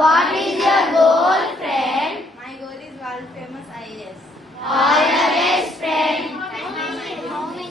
What is your goal, friend? My goal is world famous IAS. All the best, friend. How many